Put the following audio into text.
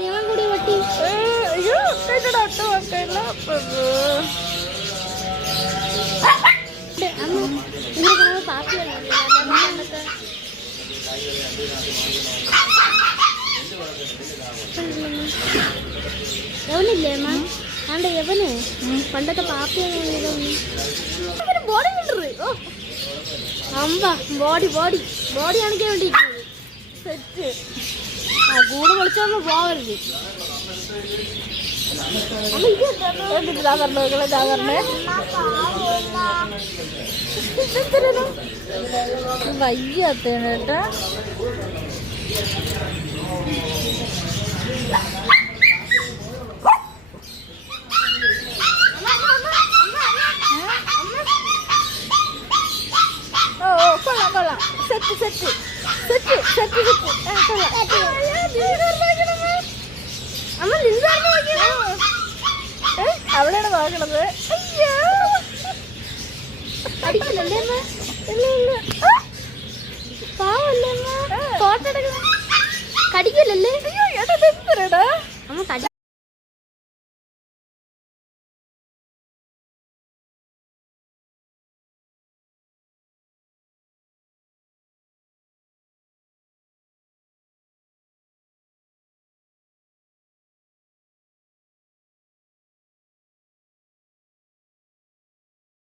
നീളം കൂടി പട്ടി. അയ്യോ ഒട്ട മക്കള എവനില്ലേ അമ്മ? ആണ്ട് എവന് പണ്ടത്തെ പാപ്പിയാണ്. Body builder. അമ്പ ബോഡി ബോഡി ബോഡി കാണിക്കാൻ വേണ്ടിയിരിക്കുന്നത്. സെറ്റ്. ആ കൂട് വിളിച്ചൊന്ന് പോകരുത്. വയ്യാത്തേണ് കേട്ടാ. കൊള്ളാം കൊള്ളാം. Set set set set set. അവിടെയാണ് നോക്കണത്. അയ്യോ അടിക്കില്ലല്ലേ അമ്മ? പാവല്ലേ അമ്മ? ഫോട്ടോ എടുക്കണം. കടിക്കില്ലല്ലേ?